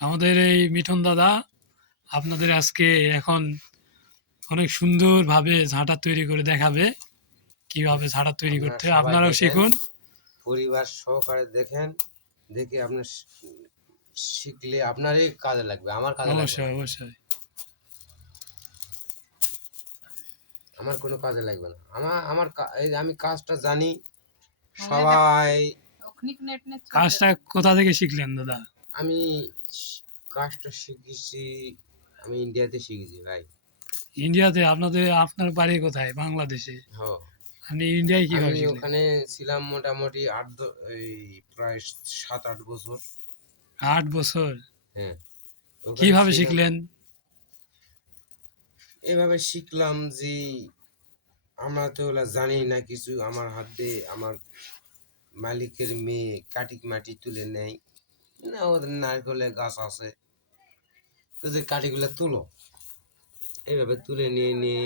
আমাদের এই মিঠুন দাদা আপনাদের আজকে এখন অনেক সুন্দরভাবে ঝাঁটা তৈরি করে দেখাবে কিভাবে ঝাঁটা তৈরি আপনারা করতে হয়। সবাই আপনারাও দেখেন, শিখুন। পরিবার সহকারে দেখেন, দেখে আপনার শিখলে আপনারই কাজে লাগবে, আমার কাজে লাগবে অবশ্যই না। অবশ্যই আমার কোনো কাজে লাগবে না। এই আমি কাজটা জানি। সবাই কাজটা কোথা থেকে শিখলেন দাদা? আমি কাজটা শিখেছি, আমি ইন্ডিয়াতে শিখেছি ভাই। ইন্ডিয়াতে? আপনার বাড়ি কোথায়? বাংলাদেশে? হ্যাঁ, আপনি ইন্ডিয়ায় আমি কিভাবে শিখলেন? ওখানে ছিলাম মোটামুটি এই প্রায় 7-8 বছর। 8 বছর? হ্যাঁ, ওখানে কিভাবে ছিলাম। শিখলেন? এভাবে শিখলাম যে আমরা তো ওগুলা জানি না কিছু। আমার হাত দিয়ে আমার মালিকের মেয়ে কাঠি মাটি তুলে নেয় না, ওদের নারকেলের গাছ আছে, ওদের কাঠিগুলো তুলো, এইভাবে তুলে নিয়ে নিয়ে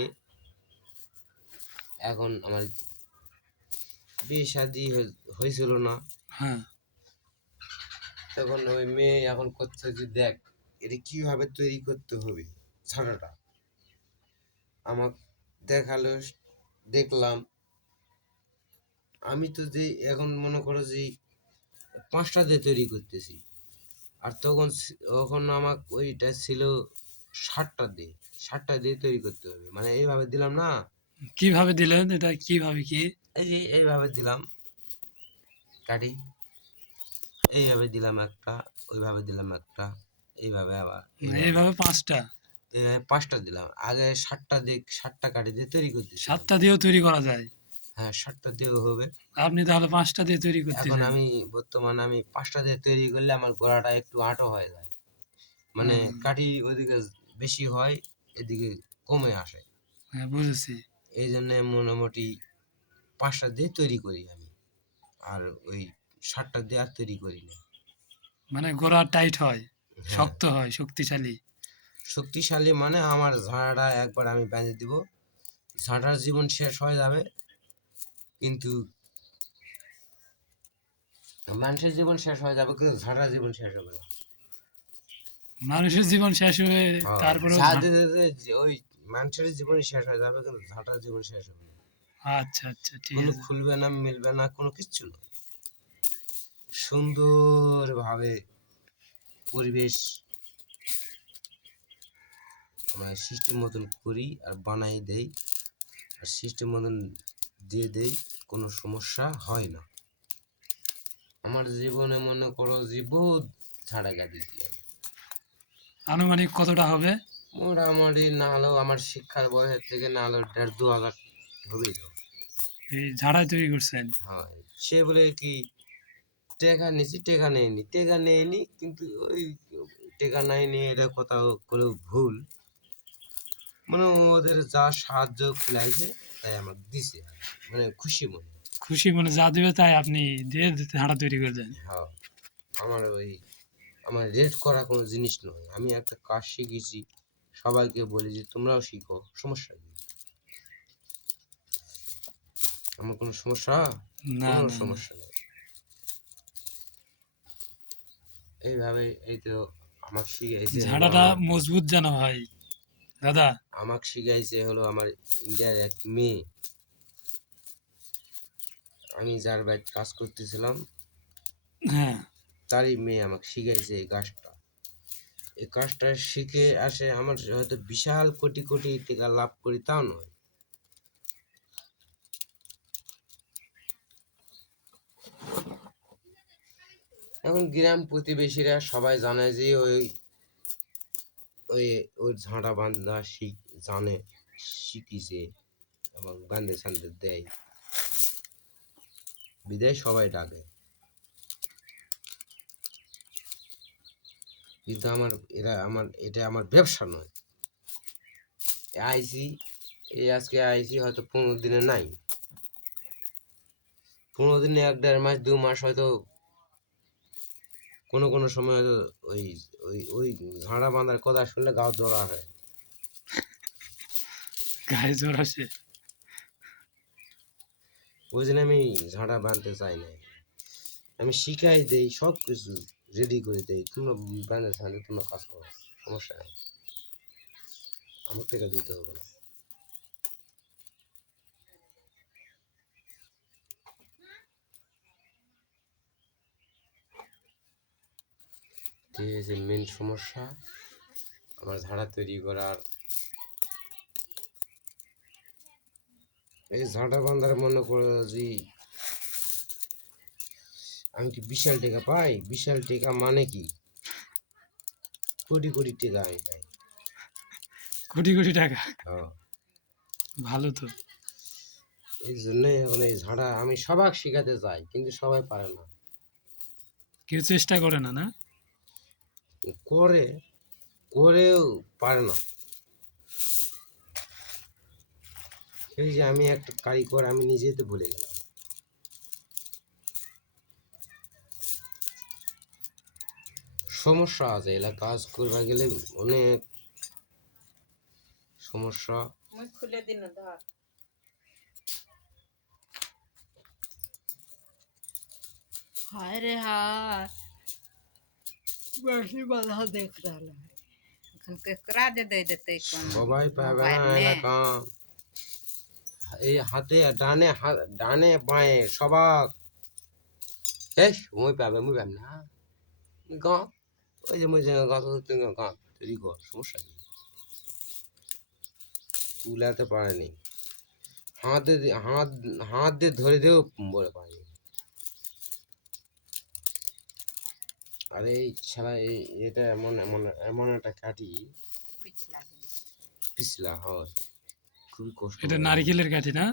এখন আমার বিয়ে শাদি হয়েছিল না, হ্যাঁ। তখন ওই মেয়ে এখন করছে যে দেখ এটা কিভাবে তৈরি করতে হবে ছানাটা, আমাকে দেখালো, দেখলাম। আমি তো যে এখন মনে করো যে 5টা দিয়ে তৈরি করতেছি, আর তখন আমাকে ওইটা ছিল 7টা দিয়ে তৈরি করতে হবে, মানে এইভাবে দিলাম না, কিভাবে দিলেন এটা? কিভাবে কি? এই যে এইভাবে দিলাম কাটি, এইভাবে দিলাম একটা, ওইভাবে দিলাম একটা, এইভাবে আবার এইভাবে 5টা? এইভাবে 5টা দিলাম। আগে 7টা কাঠি দিয়ে তৈরি করতেছিলাম। 7টা দিয়েও তৈরি করা যায়? হ্যাঁ, 7টা দিয়েও হবে। আপনি তাহলে 5টা দিয়ে তৈরি এখন করতেছেন? বর্তমানে আমি 5টা দিয়ে তৈরি করলে আমার গোড়াটা একটু আঁটো হয়ে যায়, মানে কাঠি ওইদিকে বেশি হয়, এদিকে কমে আসে। হ্যাঁ, বুঝেছি। এই জন্য মোটামুটি 5টা দিয়ে তৈরি করি আমি, আর ওই 7টা দিয়ে আর তৈরি করি না। মানে গোড়া টাইট হয়, হ্যাঁ, শক্ত হয়, শক্তিশালী। শক্তিশালী মানে আমার ঝাড়াটা একবার আমি বেঁধে দিব, ঝাঁটার জীবন শেষ হয়ে যাবে, কিন্তু মানুষের জীবন শেষ হয়ে যাবে, কিন্তু ঝাঁটার জীবন শেষ হবে না। মানুষের জীবন শেষ হয়ে তারপরেও ওই মানুষের জীবনই শেষ হয়ে যাবে, কিন্তু ঝাঁটার জীবন শেষ হবে না। আচ্ছা আচ্ছা, ঠিক কোনো আছে। খুলবে না, মিলবে না, কোনো কিচ্ছু না। সুন্দরভাবে পরিবেশ আমরা সিস্টেম মতন করি আর বানাই দেই, আর সিস্টেম মতন দিয়ে দেই, কোনো সমস্যা হয় না। আমার জীবনে মনে করো যে বহুত ঝাড়া গাদিছি আমি। আনুমানিক কতটা হবে? মোটামুটি না হলেও আমার শিক্ষার বয়সের থেকে না হলেও 1,500-2,000 হবেই তো। এই ঝাড়াই তৈরি করছেন? হ্যাঁ, সে বলে কি টেকা নিছি, টেকা নেয়নি, কিন্তু ওই টেকা নাই নিয়ে এটা কোথাও কোনো ভুল, মানে ওদের যা সাহায্য লাগছে তাই আমাকে দিছে, মানে খুশি মনে। খুশি মনে যা দিবে তাই আপনি দিয়ে ঝাড়া তৈরি করে দেন? হ্যাঁ, আমার রেট করা কোনো জিনিস নয়, আমি একটা কাজ শিখেছি, সবাইকে বলি যে তোমরাও শিখো, সমস্যা কি? আমার কোনো সমস্যা? না কোনো না না। সমস্যা নেই। এইভাবে এই তো আমাকে শিখাইছে হলো ঝাড়াটা মজবুত যেন হয় দাদা। আমাকে শিখাইছে হলো আমার ইন্ডিয়ার এক মেয়ে, আমি যার বাড়িতে কাজ করতেছিলাম হ্যাঁ। তারই মেয়ে আমাকে শিখাইছে এই কাজটা। এই কাজটা শিখে আসে আমার হয়তো বিশাল কোটি কোটি টাকা লাভ করি তাও নয়। এখন গ্রাম প্রতিবেশীরা সবাই জানে যে ওই ওই ওই ঝাঁটা বান্ধা জানে, শিখিছে এবং বান্ধে সান্ধে দেয়, বিদায় সবাই ডাকে। কিন্তু এটা আমার ব্যবসা নয়। আইসি, আজকে আইসি হয়তো 15 দিনে নাই, 15 দিনে 1-1.5 মাস 2 মাস হয়তো, কোনো কোনো সময় হয়তো ওই ওই ওই ঝাঁড়া বাঁধার কথা শুনলে গাও জ্বরা হয়। গায়ে জ্বর আসে? ওই জন্য আমি ঝাঁড়া বাঁধতে চাই না, আমি শিখাই দেই সব কিছু, রেডি করে দেই, তোমরা ব্র্যান্ডের সামনে তোমরা কাজ করো, সমস্যা নেই, আমার টাকা দিতে হবে না। ঠিক আছে, মেন সমস্যা আমার ঝাড়া তৈরি করার। এই ঝাড়া বান্ধার মনে করো যে আমি কি বিশাল টাকা পাই? বিশাল টাকা মানে কি কোটি কোটি টাকা আমি পাই। কোটি কোটি টাকা, হ্যাঁ, ভালো তো। এই জন্যই এখন এই ঝাড়া আমি সবাই শেখাতে চাই, কিন্তু সবাই পারে না। কেউ চেষ্টা করে না, না? করে, করেও পারে না। এই যে আমি একটা কারিগর, আমি নিজেই তো ভুলে গেলাম। সমস্যা আছে, এলা কাজ করবা গেলে অনেক সমস্যা। মুই খুলে দিন ধর। हाय रे हाय, बड़ी बाधा देख रहा है। এখন কেকরা যে দে দেতে কোন সবাই পাবে না মোবাইল এলা কাম। এই হাতে ডানে ডানে বাঁয়ে সবাক এই মই পাবে মই পাবে না গাঁ। ওই যে মই গাছ গাঁ তৈরি কর, সমস্যা নেই, তুলাতে পারেনি। হাত দিয়ে ধরে দেও বলে পারেনি। আরে এই ছাড়া এটা এমন এমন এমন একটা কাটি পিছলা দিন। পিছলা হয়, খুবই কষ্ট এটা হয়। নারকেলের কাঠি, না?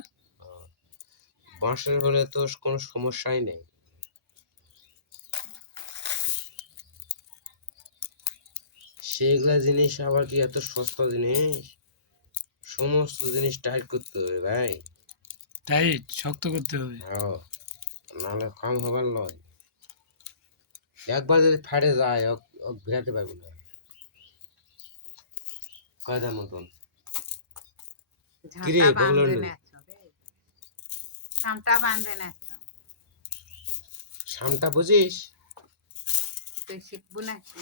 বাঁশের হলে তো কোনো সমস্যাই নেই। সেগুলা জিনিস আবার কি এত সস্তা জিনিস? সমস্ত জিনিস টাইট করতে হবে ভাই। টাইট শক্ত করতে হবে। হ্যাঁ, নাহলে কাম হবার নয়। একবার যদি ফাটে যায় ও ঘুরাতে পারবো না কায়দার মতন। কিরে ঝাঁটা বাঁধে বগলন্ডু, নেছ রে, ঝাঁটা বাঁধে নেছ। সামটা বুঝিস? তুই শিখবো না কি?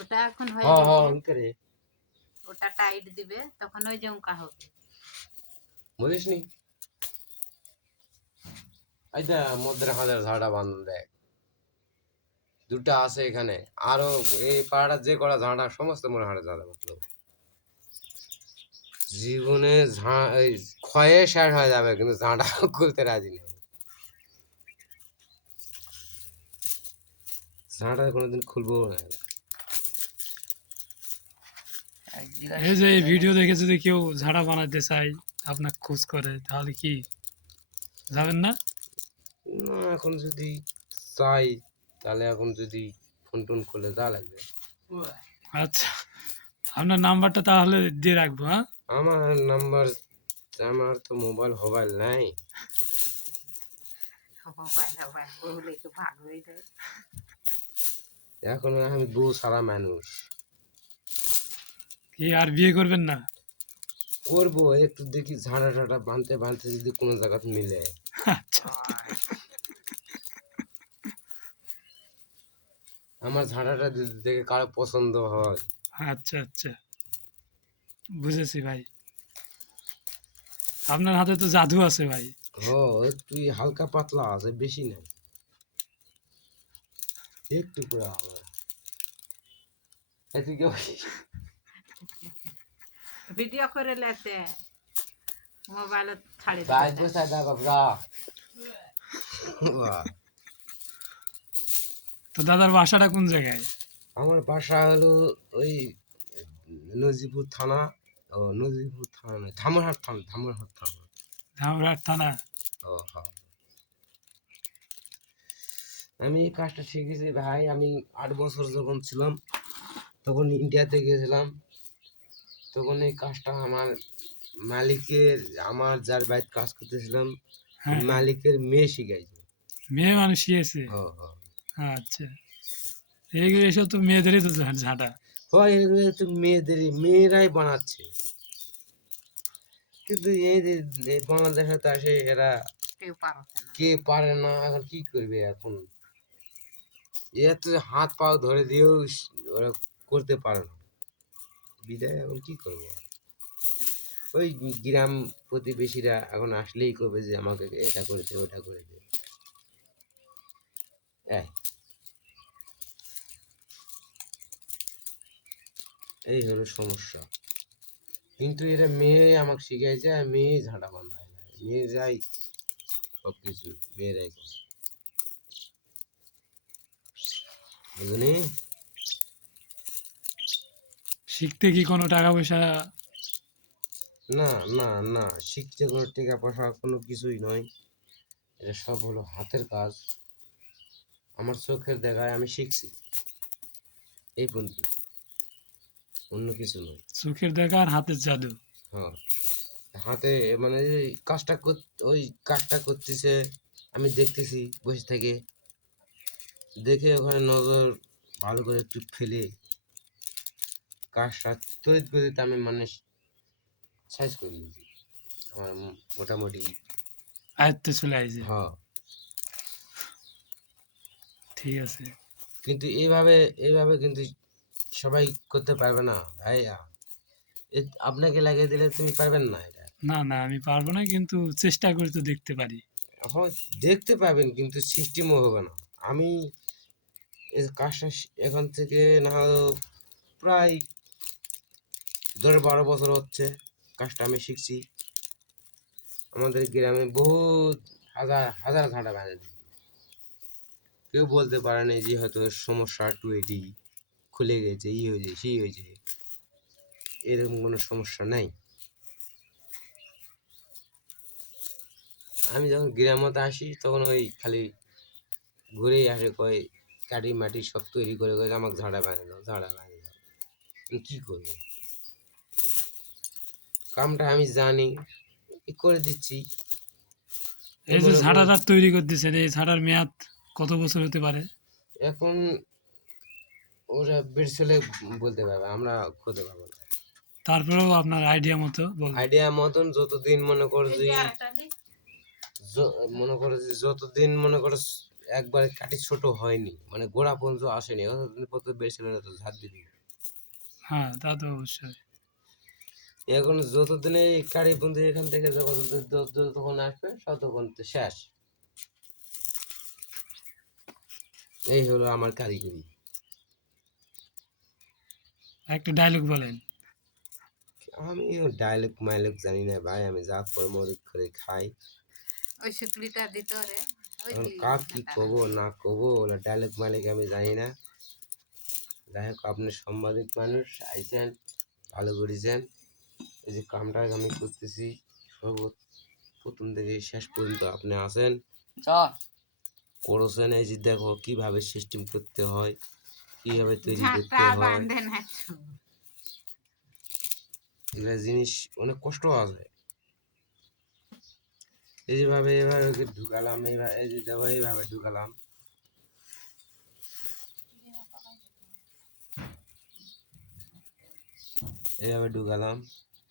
ওটা এখন হয়ে হ্যাঁ হ্যাঁ গেছে, করে ওটা টাইট দিবে তখন ওই জমকা হবে। বুঝিস নি? আইদা মধ্যে হাজার ঝাড়া বান্ধন দেখ, দুটা আছে এখানে, আরো এই পাড়াটা যে করা ঝাড়া সমস্ত মনে হয় ঝাড়া বাঁধলো। জীবনে এই ক্ষয়ে শেষ হয়ে যাবে কিন্তু ঝাঁটা খুলতে রাজি নেই। ঝাঁটা কোনোদিন খুলবো না। এই যে এই ভিডিও দেখে যদি কেউ ঝাড়া বানাতে চায়, আপনার খোঁজ করে, তাহলে কি যাবেন না? না, এখন যদি চাই তাহলে এখন যদি ফোন টোন করলে যা লাগবে। আচ্ছা, আপনার নাম্বারটা তাহলে দিয়ে রাখবো, হ্যাঁ? আমার নাম্বার, আমার তো মোবাইল নাই। মোবাইল মোবাইল বলে তো ভাগ হয়ে যায়। এখন আমি বউ সারা মানুষ। কি আর বিয়ে করবেন না? করবো একটু দেখি ঝাঁটা টাটা বাঁধতে বাঁধতে যদি কোনো জায়গাতে মিলে। আচ্ছা, আমার ঝাঁটাটা যদি দেখে কারো পছন্দ হয়। আচ্ছা, আচ্ছা, বুঝেছি ভাই। আপনার হাতে তো জাদু আছে ভাই। তুই হালকা পাতলা আছে, বেশি নাই, একটু করে হবে। তুই কি ভিডিও করে লেতে মোবাইল ছাড়ে বাইক দিবে। বসায় দা বাবরা। বাহ, তো দাদার বাসাটা কোন জায়গায়? আমার বাসা হলো ওই নজিপুর থানা। ও নজিপুর থানা নয়, ধামরহাট থানা, ধামরহাট থানা। ধামরাট থানা। ও হ্যাঁ, আমি এই কাজটা শিখেছি ভাই, আমি 8 বছর যখন ছিলাম তখন ইন্ডিয়াতে গেছিলাম। তখন এই কাজটা আমার মালিকের, আমার যার বাড়িতে কাজ করতেছিলাম হ্যাঁ, হ্যাঁ। মালিকের মেয়ে শিখাইছে। মেয়ে মানুষ শিখেছে। আচ্ছা, এইগুলো এসব তো মেয়েদেরই তো ঝাঁটা। হয়, এগুলো তো মেয়েরাই বানাচ্ছে, কিন্তু এই যে এই বাংলাদেশে তো আসে এরা কেউ পারছে না। কে পারে না, এখন কি করবে এখন? এরা তো হাত পাও ধরে দিয়েও ওরা করতে পারে না, বিদায় এখন কি করবো। ওই গ্রাম প্রতিবেশীরা এখন আসলেই করবে যে আমাকে এটা করে দে ওটা করে দে। এই হলো সমস্যা। কিন্তু এরা মেয়ে আমাকে শিখাইছে, আর মেয়ে ঝাঁটা বাঁধা, মেয়ে যাই সব কিছু মেয়েরাই করে, বুঝলি। শিখতে কি কোনো টাকা পয়সা? না না না, শিখতে কোনো টাকা পয়সা কোনো কিছুই নয়, এটা সব হলো হাতের কাজ। আমার চোখের দেখায় আমি শিখছি, এই পর্যন্ত, অন্য কিছু নয়। চোখের দেখা আর হাতের জাদু। হ্যাঁ, হাতে মানে এই কাজটা ওই কাজটা করতেছে, আমি দেখতেছি বসে থেকে, দেখে ওখানে নজর ভালো করে একটু ফেলে কাজটা তড়িৎ গতিতে আমি মানে সাইজ করে নিয়েছি আমার মোটামুটি। আয়ত্তে চলে আইছে। হ্যাঁ, ঠিক আছে। কিন্তু এইভাবে এইভাবে কিন্তু সবাই করতে পারবে না ভাইয়া, আপনাকে লাগিয়ে দিলে তুমি পারবেন না এটা। না না, আমি পারবো না, কিন্তু চেষ্টা করে তো দেখতে পারি। হয় দেখতে পাবেন কিন্তু সিস্টেমও হবে না। আমি এই কাজটা এখান থেকে না হলেও প্রায় 10-12 বছর হচ্ছে কাজটা আমি শিখছি। আমাদের গ্রামে বহুত হাজার হাজার ঘাটা বেঁধে দিই, কেউ বলতে পারে না যে হয়তো এর সমস্যা একটু এটি খুলে গেছে, ই হয়েছে সেই হয়েছে, এরকম কোনো সমস্যা নাই। আমি যখন গ্রামতে আসি তখন ওই খালি ঘুরেই আসে, কয় কাটি মাটি সব তৈরি করে করে আমাকে ঝাড়া বাঁধে দাও, ঝাড়া বাঁধে দাও। আমি কী করবো, কামটা আমি জানি, করে দিচ্ছি। এই যে ঝাঁটাটা তৈরি করতেছেন, এই ঝাঁটার মেয়াদ কত বছর হতে পারে? এখন ওরা বের ছেলে বলতে পারবে, আমরা করতে পারবো না। তারপরেও আপনার আইডিয়া মতো বলবেন। আইডিয়া মতন যতদিন মনে করো যে মনে করো যে যতদিন মনে করো একবারে কাটি ছোট হয়নি, মানে গোড়া পর্যন্ত আসেনি, ততদিন পর্যন্ত বের ছেলেরা তো ঝাড় দিবি। হ্যাঁ, তা তো অবশ্যই। এখন যতদিনে এই কারি পর্যন্ত এখান থেকে যতক্ষণ আসবে ততক্ষণ তো শেষ। এই হলো আমার কারিগরি। একটা ডায়লগ বলেন। আমি ডায়লগ মাইলগ জানি না ভাই, আমি যা করে মরিক করে খাই। ওই শুকলিটা দিতে রে এখন কাক কি কব না কব ওলা ডায়লগ মাইলগ আমি জানি না। যাই হোক, আপনি সাংবাদিক মানুষ আইছেন, ভালো করেছেন। এই যে কামটা আমি করতেছি প্রথম থেকে শেষ পর্যন্ত আপনি আছেন, করেছেন। এই যে দেখো কিভাবে সিস্টেম করতে হয়, কিভাবে তৈরি করতে ঝাঁটা হয়, বাঁধে না তো। এগুলা জিনিস অনেক কষ্ট আছে। এই যেভাবে এভাবে ওকে ঢুকালাম, এইভাবে এই যে দেখো এইভাবে ঢুকালাম, এইভাবে ঢুকালাম।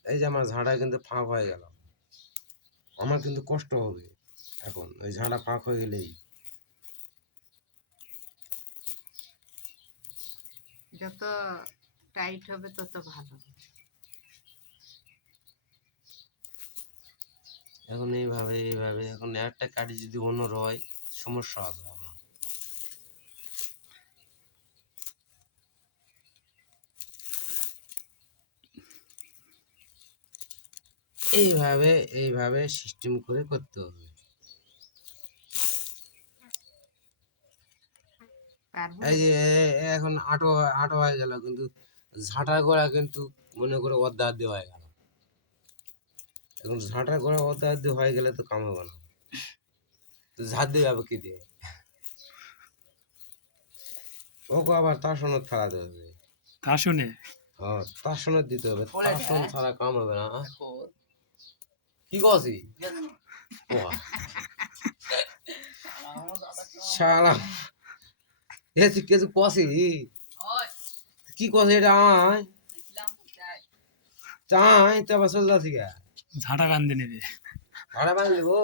এই যে আমার ঝাঁটা কিন্তু ফাঁক হয়ে গেল, আমার কিন্তু কষ্ট হবে এখন, ওই ঝাঁটা ফাঁক হয়ে গেলেই। যত টাইট হবে তত ভালো। এখন এইভাবে এইভাবে এখন একটা কাঠি যদি অন্য হয় সমস্যা আছে আমার। এইভাবে এইভাবে সিস্টেম করে করতে হবে। পারবো এই না। যে এখন আটো আটো হয়ে গেল, কিন্তু ঝাঁটার গোড়া কিন্তু মনে করে অর্ধা অর্ধি হয়ে গেল। এখন ঝাঁটার গোড়া অর্ধা অর্ধি হয়ে গেলে তো কাম হবে না, তো ঝাঁট দিয়ে যাবে কি দিয়ে, ওকে আবার তাসনত ফেলাতে হবে। তা শুনে হ্যাঁ, তাসনত দিতে হবে, তাসন ছাড়া কাম হবে না। কি কছি শালা, এ তুই কিছু কছি কি কছি এটা আয় চাই তো আবার চল যাচ্ছি গা। ঝাঁটা বান্ধে নেবে। ঝাড়া বাঁধ দেবো,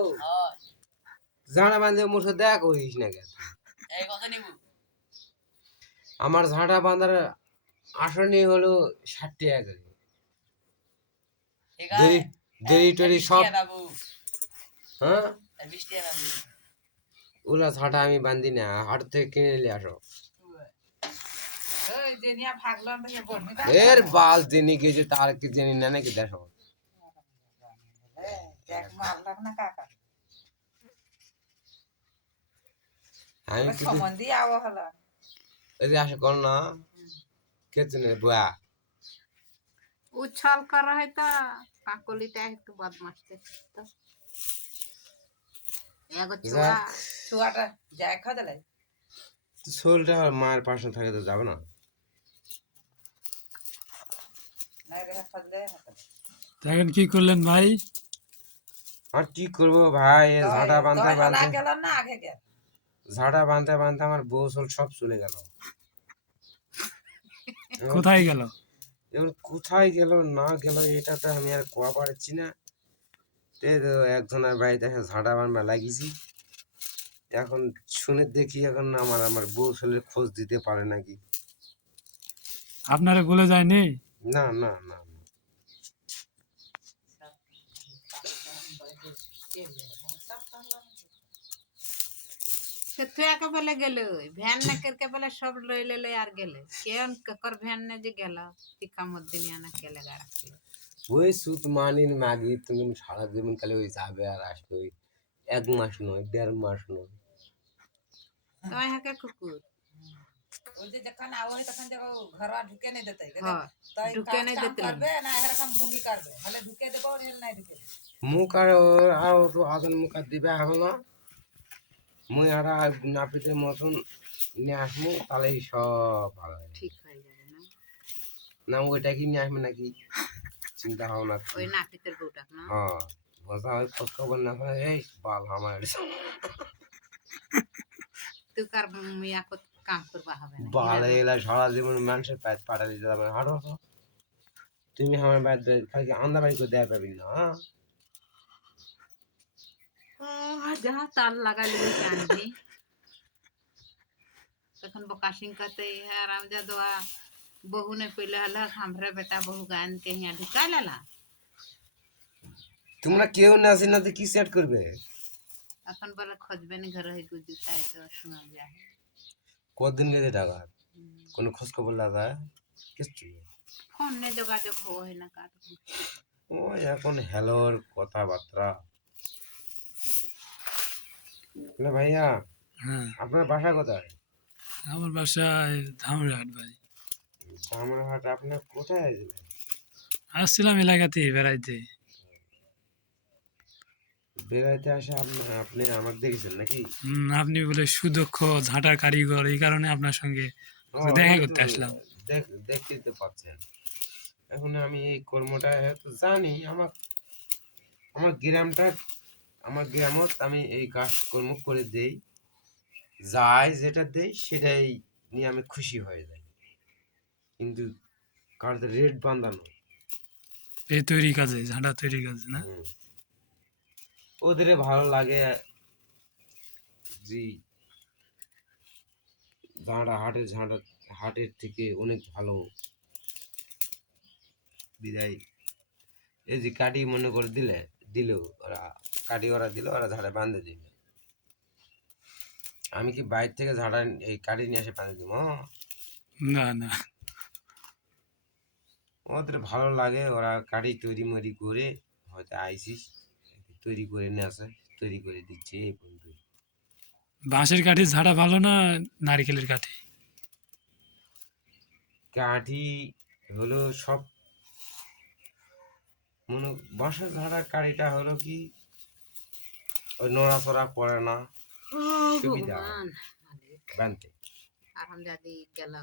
ঝাড়া বাঁধ দেবো, মোর সাথে দেখা করিস না কেন? আমার ঝাঁটা বাঁধার আসনই হলো 60 টাকা করে। দড়ি দড়ি টড়ি সব, হ্যাঁ ওগুলা ঝাঁটা আমি বান্ধি না, হাট থেকে কিনে নিয়ে আসো। ওই যে নিয়া ভাগলাম তো বড় মিটা এর বাল জেনে গেছে তার কি জেনে না নাকি দেখো। দেখ মাল লাগ না কাকা আমি ওই কিন্তু সমন দিয়ে আবো হলো এই যে আসে কর না কে চেনে বুয়া। উছল করা হয় তো কাকলিটা একটু বদমাস তো এগো ছুয়া যাক, ছুয়াটা যায় খা দিলে শরীরটা আর মায়ের পাশে থাকে তো যাবে না। নাই রে খা দিলে তো এখন কি করলেন ভাই? আর কি করবো ভাই, এই ঝাঁটা বাঁধতে হলা বাঁধতে গেল না আগে গেল ঝাঁটা বাঁধতে বাঁধতে আমার বউ চল সব চলে গেল। কোথায় গেল? এবার কোথায় গেল না গেল এটা তো আমি আর কোয়া পারছি না। এই তো একজনের বাড়িতে এসে ঝাঁটা বাঁধবা লাগিয়েছি, এখন শুনে দেখি এখন আমার বউ ছেলের খোঁজ দিতে পারে নাকি। আপনারে বলে যায়নি? না না না না। সে তুই একে বলে গেল ভ্যান না করকে বলে সব লইলে লই আর গেলে কেন ককর ভ্যান না যে গেল টিকা মদ্দিনী আনা কেলে গাড়া ওই সুত মানিন মাগি তুমি সারা জীবন কালে ওই যাবে আর আসবে, ওই 1 মাস নয় 1.5 মাস নয়। তোমায় হাকে কুকুর ওই যে যখন আও হয় তখন যে ঘর ঢুকে নেই দিতে তাই ঢুকে নেই দিতে করবে না এরকম ভঙ্গি করবে মানে ঢুকে দেবো রেল নাই ঢুকে দেবো মুখ আর আর তো আদন মুখ আর দিবে এখনো, মুই আর নাপিতের মতন নিয়ে আসবো তাহলেই সব ভালো হবে। ঠিক হয়ে যাবে না না ওইটা কি নিয়ে আসবে নাকি চিন্তা ভাবনা করি। ওই নাপিতের বউটা না হ্যাঁ মজা হয়, খোঁজ খবর না করে এই বাল আমার তুই কার মিয়া কত কাম করবা হবে না বাল এলা সারা জীবন মানুষের পায়ে পাটা দিতে যাবে হাঁটো তো। তুমি আমার বাড়িতে খালি আন্দা বাড়ি করে দেয়া পাবি না, হ্যাঁ? যাহা তাল লাগাই লিবে আনবি তখন বকাশিং करते है आराम जा दवा बहू ने पहले हला हमरे बेटा बहू गान के यहाँ ढुका लाला তোমরা কেউ না আসি না তো কি সেট করবে। এখন বলে খোঁজবে নি ঘরে হই গুজু তাই তো শোনা যায় কতদিন গেছে টাকা, কোনো খোঁজ খবর লাগা কিছু। ফোন নে যোগাযোগ হো হয় না কার ওই এখন হ্যালোর কথাবার্তা। বলে ভাইয়া হ্যাঁ, আপনার বাসা কোথায়? আমার বাসায় ধামরাট ভাই। আমার হাট আপনার কোথায় আসবেন? আসছিলাম এলাকাতে বেড়াইতে। বেড়াইতে আসে আপনার, আপনি আমাকে দেখেছেন নাকি? আপনি বলে সুদক্ষ ঝাঁটার কারিগর, এই কারণে আপনার সঙ্গে ও, দেখা এই তো করতে আসলাম। দেখতেই তো পাচ্ছেন। এখন আমি এই কর্মটা হয়তো জানি, আমার আমার গ্রামটা, আমার গ্রামত আমি এই কাজকর্ম করে দেই, যাই যেটা দেই সেটাই নিয়ে আমি খুশি হয়ে যাই। কিন্তু কার রেট বাঁধানো, এই তৈরি কাজে, ঝাঁটা তৈরি কাজে না? হুম, ওদের ভালো লাগে জি। ঝাঁটা হাটের থেকে অনেক ভালো বিদায়। এই যে কাটি মনে করে দিল ওরা, কাটি ওরা দিল, ওরা ঝাড়ে বাঁধে দিল। আমি কি বাইরে থেকে ঝাড়া এই কাটি নিয়ে এসে বাঁধে দিব? না না, ওদের ভালো লাগে, ওরা কাটি তৈরি মরি করে হয়তো আইসিস তৈরি করে নিয়ে আসে, তৈরি করে দিচ্ছে এই বন্ধু। বাঁশের কাঠি ঝাঁটা ভালো না নারকেলের কাঠি? কাঠি হলো সব মনে, বাঁশের ঝাড়ার কাঠিটা হলো কি ওই নড়াচড়া করে না, সুবিধা ভগবান বানতে। আর हम दादी गला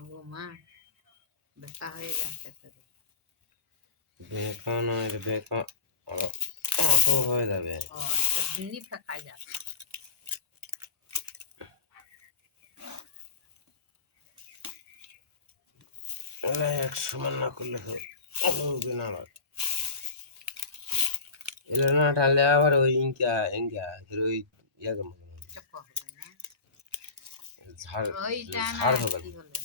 ও মা বেকা হয়ে যাচ্ছে তো বেকা নয় রে, বেকা অত হয়ে যাবে। ও তো দিনই ফেকাই যাচ্ছে এক সমান না করলে হবে না আবার। এলো না ঢাললে আবার ওই ইনকা ইনকা ওই ইয়াকে মনে হয় চাপা হবে না ঝাড় ওইটা না ঝাড় হবে কি না বলে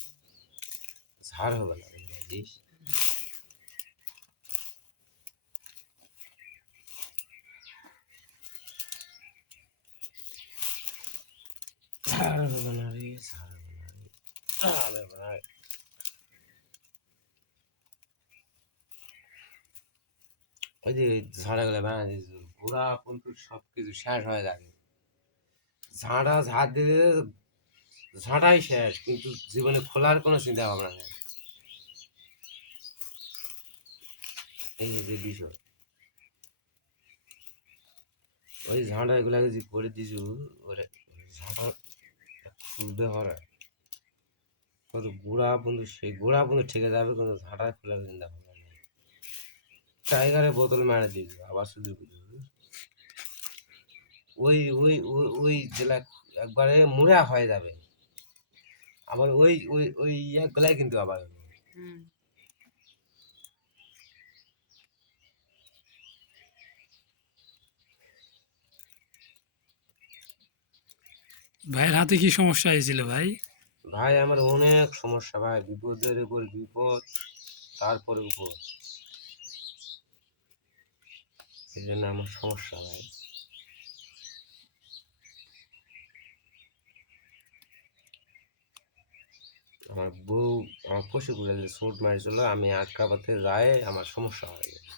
ঝাড় হবে না বুঝিস ঝাড় হবে না রে ঝাড় হবে না রে ঝাড় হবে না রে। ওই যে ঝাড়াগুলো বানা দিয়েছে ঘোড়া কিন্তু সব কিছু শেষ হয়ে যাবে ঝাড়া ঝাড় দিয়ে ঝাঁটাই শেষ কিন্তু জীবনে খোলার কোনো চিন্তা ভাবনা নেই এই যে বিষয় ওই ঝাঁটা এগুলাকে যে করে দিছু ওরে ঝাঁটা খুলতে হবে কত গোড়া বন্ধু সেই গোড়া বন্ধু ঠেকে যাবে কিন্তু ঝাঁটা খোলার চিন্তা ভাবনা নেই টাইগারে বোতল মেরে দিয়েছে আবার শুধু ওই ওই ওই ওই জেলা একবারে মুড়া হয়ে যাবে আবার ওই ওই ওই ইয়াগুলাই কিন্তু আবার হুম ভাইয়ের হাতে কি সমস্যা হয়েছিল ভাই? ভাই আমার অনেক সমস্যা ভাই বিপদের উপর বিপদ তারপরে উপর এই জন্য আমার সমস্যা ভাই আমার বউ আমার পশুগুলো যে চোট মারিছিল আমি আটকাবাতে যাই আমার সমস্যা হয়ে গেছে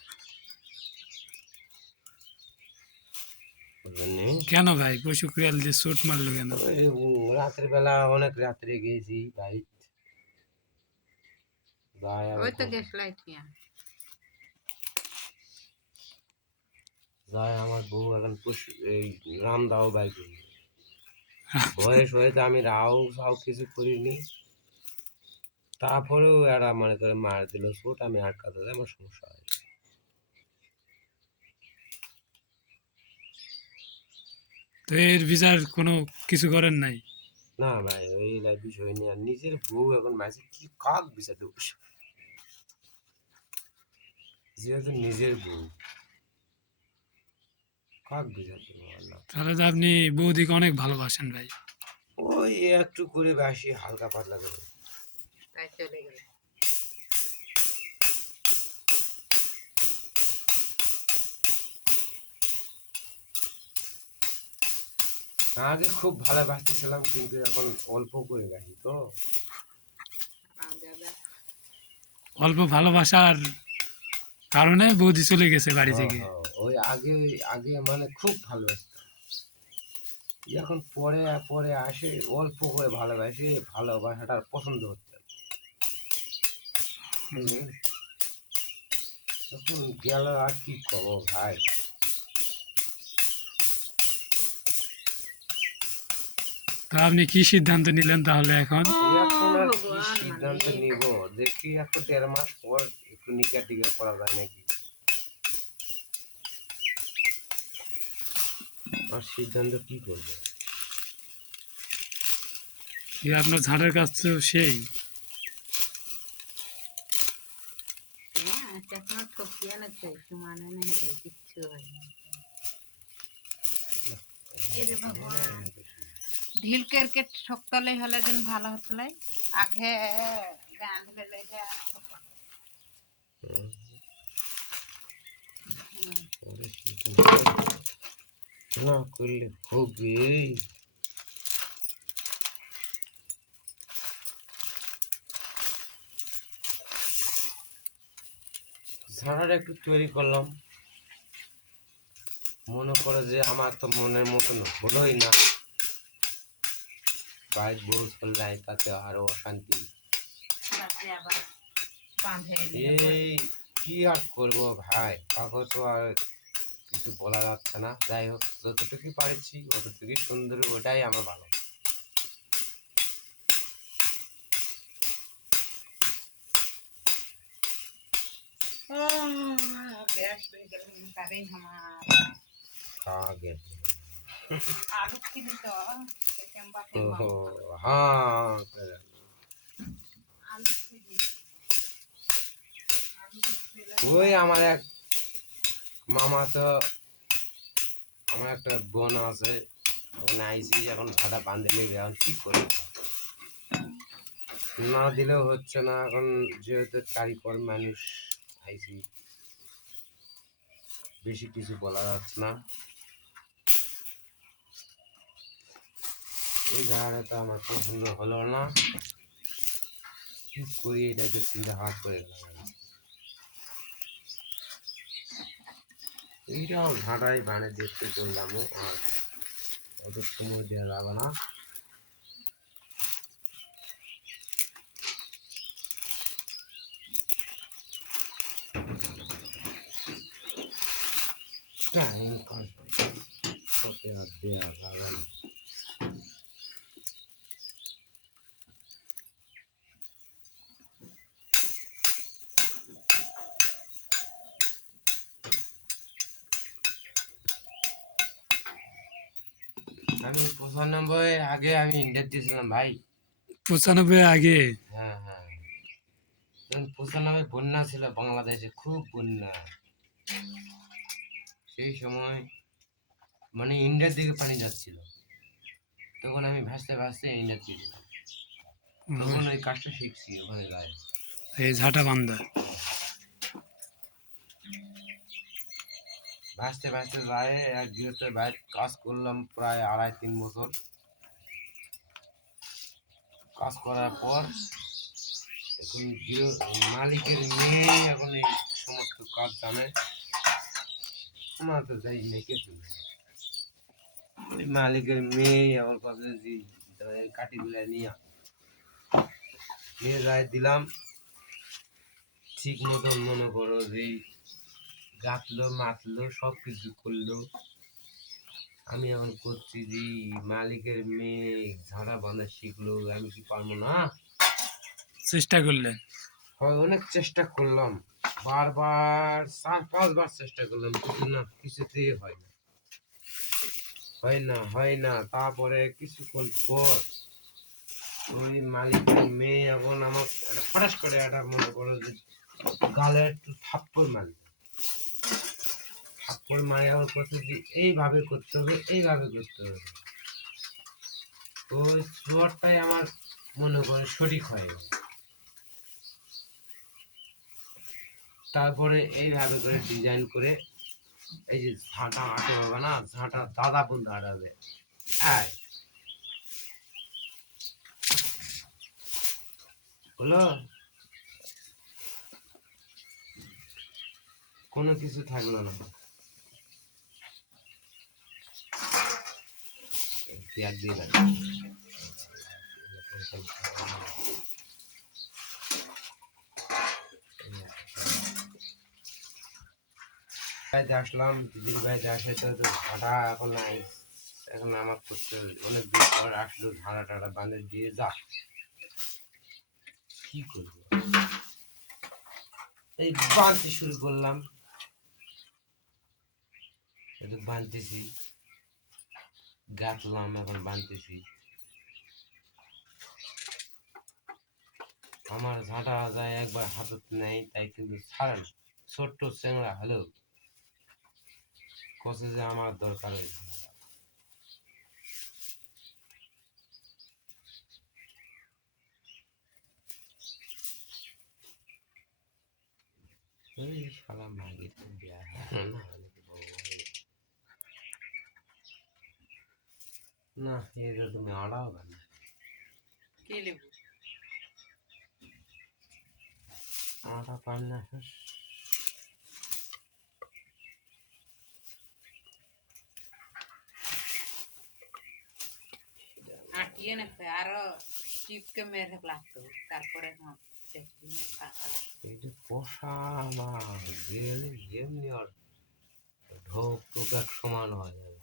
বুঝলেন কেন ভাই পশু কুড়াল দিয়ে চোট মারলো কেন? রাত্রে বেলা অনেক রাত্রে গেছি ভাই ওই তো গেছলাই কিয়া যাই আমার বউ এখন পশু এই রাম দাও ভাই করি বয়স হয়েছে আমি রাও সাও কিছু করিনি তারপরেও এরা মনে করে মার দিল চোট আমি আটকাতে যাই আমার সমস্যা হয় তো এর বিচার কোনো কিছু করেন নাই? না ভাই ওই বিষয় নিয়ে আর নিজের বউ এখন মাঝে কি কাক বিচার দেবো যেহেতু নিজের বউ কাক বিচার দেবো আর না তাহলে তো আপনি বৌদিকে অনেক ভালোবাসেন ভাই। ওই একটু করে বাসি হালকা পাতলা করে তাই চলে গেল আগে খুব ভালোবাসতেছিলাম কিন্তু এখন অল্প করে বাসি তো অল্প ভালোবাসার কারণে বৌদি চলে গেছে বাড়ি থেকে। ওই আগে আগে মানে খুব ভালোবাসতাম এখন পরে পরে আসে অল্প করে ভালোবাসি ভালোবাসাটা আর পছন্দ হচ্ছে না। বুঝলেন? এখন গেল আর কি করবো ভাই তো আপনি কি সিদ্ধান্ত নিলেন তাহলে এখন? এখন আর কি সিদ্ধান্ত নিব দেখি এখন 1.5 মাস পর একটু নিকা টিকা করা যায় নাকি আর সিদ্ধান্ত কি করবো কি আপনার ঝাড়ের কাজ তো সেই এখনো ঠকিয়ে নেছে সমানে নেই কিচ্ছু হয়নি ঢিল কেরকেট সকালে হলে দিন ভালো হতলে আগে গান হলে যা না করলে হবে ঝাড়াটা একটু তৈরি করলাম মনে করে যে আমার তো মনের মতন হলোই না বাইক বউ চলে যায় তাতে আরো অশান্তি আবার বাঁধে এই কি আর করবো ভাই কাকু তো আর কিছু বলা যাচ্ছে না যাই হোক যতটুকু পারছি অতটুকুই সুন্দর ওটাই আমার ভালো ব্যাস হয়ে গেল তারই আমার আগে আলু কিনি তো তো হ্যাঁ আলু কিনি ওই আমার এক মামা তো আমার একটা বোন আছে, ওখানে আইসি, এখন ঝাঁটা বাঁধে নেবে, এখন কি করি না দিলেও হচ্ছে না, এখন যেহেতু কারিগর মানুষ আইসি, বেশি কিছু বলা যাচ্ছে না। এই ঝাড়টা তো আমার পছন্দ হলো না, কি করি এটা তো চিন্তা হাত করে গেলাম। এইটাও ঝাঁটাই বানিয়ে দেখতে চললাম, আর অত সময় দেওয়া যাবে না। টাইম করতে আর দেওয়া যাবে না। আমি 95 আগে আমি ইন্ডিয়া দিয়েছিলাম ভাই। 95 আগে? হ্যাঁ হ্যাঁ, 95 বন্যা ছিল বাংলাদেশে, খুব বন্যা। সেই সময় মানে ইন্ডিয়ার দিকে পানি যাচ্ছিল, তখন আমি ভাসতে ভাসতে ইন্ডিয়া দিয়েছিলাম, তখন ওই কাজটা শিখছি ওখানে গায়ে। এই ঝাঁটা বান্ধা ভাসতে ভাসতে গায়ে এক গৃহস্থের বাইরে কাজ করলাম প্রায় 2.5-3 বছর। কাজ করার পর এখন মালিকের মেয়ে এখন এই সমস্ত কাজ জানে, আমরা তো যাই নেকে ওই মালিকের মেয়ে আমার কাছে কাঠিগুলা নিয়ে যাই দিলাম, ঠিক মতন মনে করো যে গাঁথলো মাতলো সব কিছু করলো। আমি এখন করছি যে মালিকের মেয়ে ঝাড়া বাঁধা শিখলো, আমি কি পারবো না? চেষ্টা করলেন? হয়, অনেক চেষ্টা করলাম, বারবার 4-5 বার চেষ্টা করলাম, কিন্তু না, কিছুতেই হয় না। তারপরে কিছুক্ষণ পর ওই মালিকের মেয়ে এখন আমার ফটাস করে একটা মনে করো যে গালে একটু থাপ্পড় মারি, আমার কথা যে এইভাবে করতে হবে, এইভাবে করতে হবে। ওই ছোয়ারটাই আমার মনে করে সঠিক হয়ে গেল। তারপরে এইভাবে করে ডিজাইন করে এই যে ঝাঁটা আটো হবে না, ঝাঁটা দাদা বন্ধু আটাবে, হলো কোনো কিছু থাকলো না। পেঁয়াজ দিয়ে লাগে আসলাম, দিদির বাড়িতে আসে তো ঝাঁটা এখন নাই, এখন আমার করতে অনেক দিন পর আসলো, ঝাঁটা টাটা বাঁধে দিয়ে যা, কি করবো, এই বাঁধতে শুরু করলাম, একটু বাঁধতেছি, গাঁথলাম, এখন বাঁধতেছি। আমার ঝাঁটা যায় একবার হাতত নেই, তাই কিন্তু ছাড়ে না, ছোট্ট চেংড়া হলেও কষে যে আমার দরকার ওই ঝাঁটা। ওই শালা মাগির তো বিয়া হয় না, না এটা তুমি আড়াও কেন? কি লেবু? আটা পান না, আটিয়ে নাকি আরো টিপকে মেরে লাগতো, তারপরে দেখবি এটা পোষা আমার গেলে এমনি আর ঢোক টোক এক সমান হয়ে যাবে।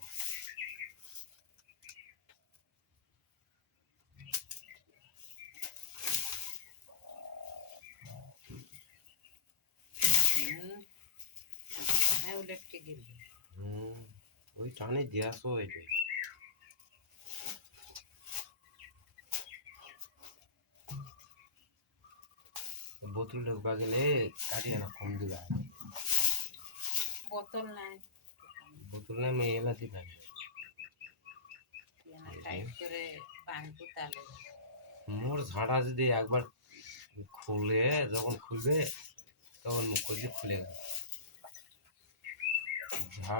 হ্যাঁ উলেটকে গেলি ওই টানে দিয়াছো এটা বোতল ঢুকবা গেলে কাটিয়ে না কম দিবা, বোতল নাই, বোতল না মেয়ে এলাচি থাকে টাইট করে বাঁধবো তাহলে মোর ঝাড়া যদি একবার খুলে যখন খুলবে তখন মুখ দিয়ে খুলে গেল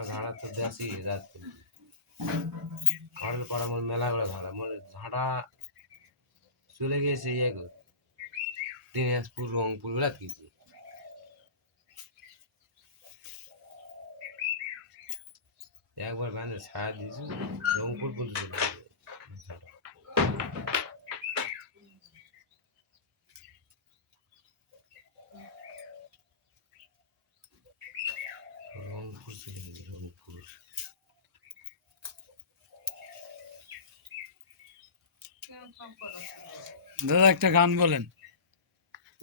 ঝাড়া তো দেশি রাত কারণ পাড়া মোর মেলা করে ঝাড়া মোর ঝাড়া চলে গেছে ইয়ে দিনাজপুর রংপুর বেলা কিছু একবার বাঁধে ছায়া দিয়েছি রংপুর পর্যন্ত চলে গেছে ঝাড়া। রংপুর চলে গেছে রংপুর দাদা একটা গান বলেন।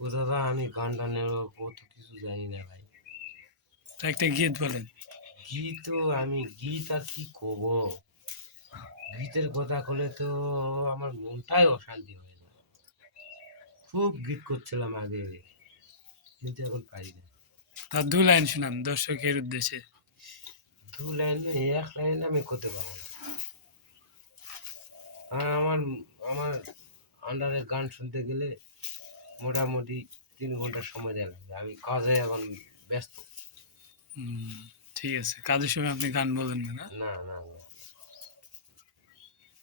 ও দাদা আমি গানটা নেব কত কিছু জানি না ভাই তো একটা গীত বলেন। গীত আমি গীত আর কি কব গীতের কথা বলে তো আমার মনটাই অশান্তি হয়ে যায় খুব গীত করছিলাম আগে কিন্তু এখন পারি না তার 2 লাইন শোনান দর্শকের উদ্দেশ্যে। 2 লাইন না 1 লাইন আমি করতে পারবো না আর আমার আন্ডারে গান শুনতে গেলে মোটামুটি 3 ঘন্টা সময় দেওয়া লাগবে আমি কাজে এখন ব্যস্ত ঠিক আছে, কাজের সময় আপনি গান বলেন না? না না না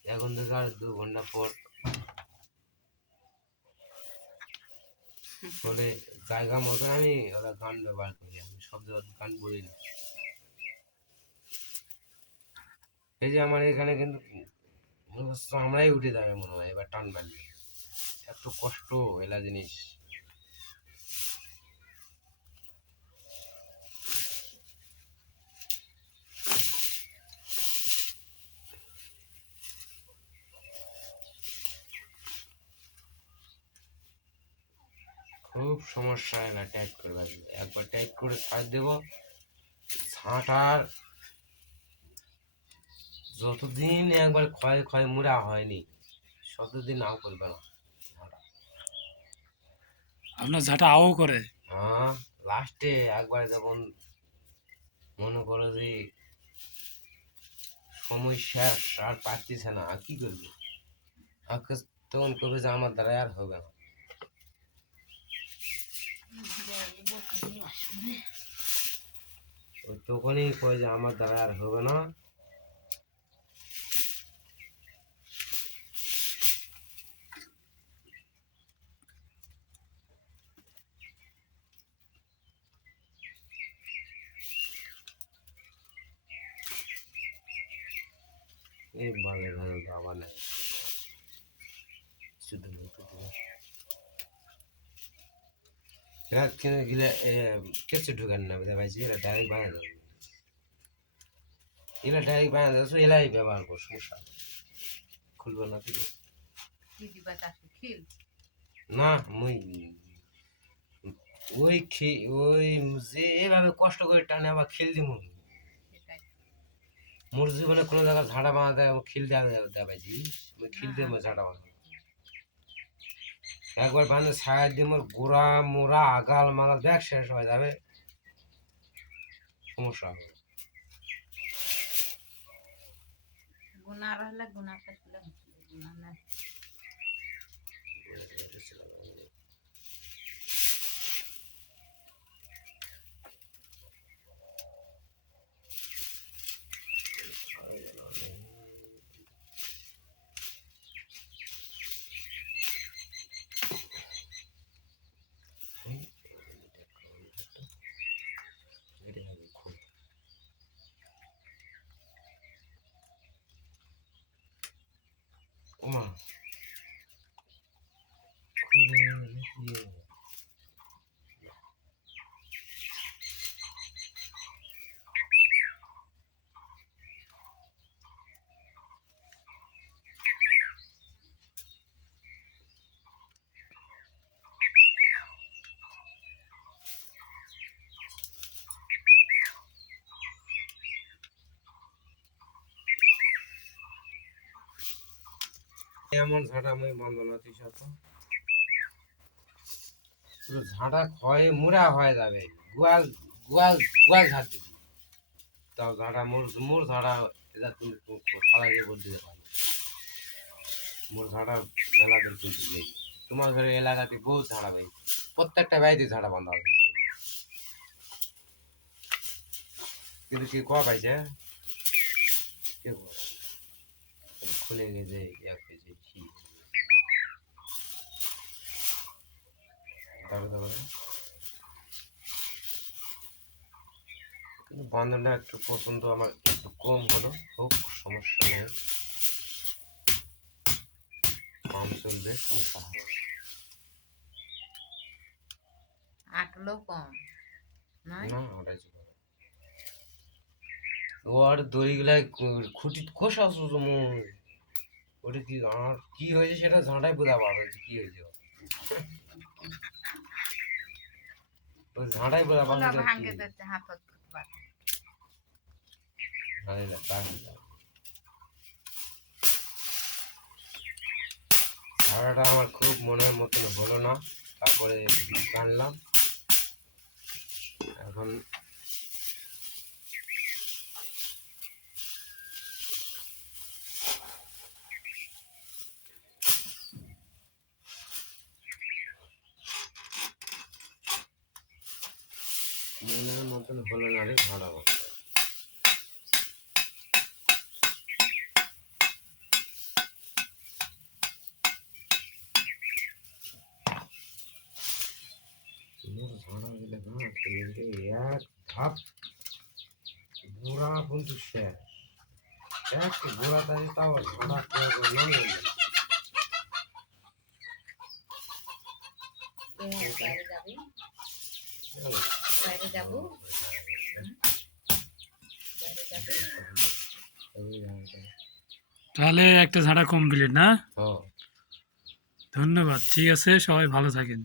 এখন থেকে আর 2 ঘন্টা পর বলে জায়গা মতন আমি ওরা গান ব্যবহার করি আমি সব জায়গায় গান বলি না এই যে আমার এখানে কিন্তু আমরাই উঠে যাবে মনে হয় এবার টান বাড়ি এত কষ্ট এলা জিনিস খুব সমস্যা এলা টাইট করে রাখবে একবার টাইট করে ছাড় দেবো ঝাঁটার যতদিন একবার ক্ষয় ক্ষয় মুড়া হয়নি ততদিন আও করবে না ঝাঁটা আপনার ঝাঁটা আও করে? হ্যাঁ লাস্টে একবার যখন মনে করো যে সময় শেষ আর পারতেছে না আর কি করবে আজকে তখন করবে যে আমার দ্বারা আর হবে না তখনই কয় যে আমার দ্বারা আর হবে না এই বাংলা ধান তো আমার নাই শুধু কিনে গেলে কেসে ঢুকান না বুঝতে পারছি এরা ডাইরেক্ট বানিয়ে দেবে এরা ডাইরেক্ট বানিয়ে দেবে এলাই ব্যবহার কর সমস্যা খুলবো না কি না মুই ওই যে এভাবে কষ্ট করে টানে আবার খিল দিব মোর জীবনে কোনো জায়গায় ঝাড়া বাঁধা দেয় খিল দেওয়া পাইছি খিল দিয়ে আমার ঝাড়া বাঁধা একবার বাঁধে ছায়া দিয়ে মোর গোড়া মোড়া আগাল মাগাল ব্যাগ শেষ হয়ে যাবে সমস্যা হবে গুণা রহলে গুণা থাকলে গুণা নাই ওমা এমন ঝাঁটা আমি বন্ধ না তুই সাথে ঝাঁটা ক্ষয়ে মুড়া হয়ে যাবে গোয়াল গোয়াল গোয়াল ঝাড় দিবি তাও ঝাড়া মোর ঝাড়া এটা তুমি খালাকে বলতে পারো মোর ঝাড়া মেলাদের কিন্তু নেই তোমার ঘরে এলাকাতে বহু ঝাড়া ভাই প্রত্যেকটা বাড়িতে ঝাড়া বাঁধা হবে কিন্তু কি কোয়া পাইছে কে খুলে নিয়ে যে কি তারপরে কিন্তু বন্ধনটা একটু পছন্দ আমার একটু কম হলো হোক সমস্যা নেই কম চলবে সমস্যা হবে আটলো কম নয় না ওটাই ছিল ও আর দড়িগুলা খুঁটি খোসা ওটা কি আমার কি হয়েছে সেটা ঝাঁটাই বোঝা পাবে কি হয়েছে ওই ঝাঁটাই বোঝা পাবে ওগুলা ভাঙে দিতে হাতত বাদ জানি না ঝাড়াটা আমার খুব মনের মতন হলো না তারপরে জানলাম এখন মনের মতন হলো না রে ঝাড়া ঝাড়া গেলে এক ধাপ গোড়া কিন্তু শেষ এক গোড়া তাই তাও ঝাড়া বাইরে যাবি বাইরে যাবো বাইরে যাবি তাহলে একটা ঝাড়া কমপ্লিট না হ্যাঁ ধন্যবাদ ঠিক আছে সবাই ভালো থাকেন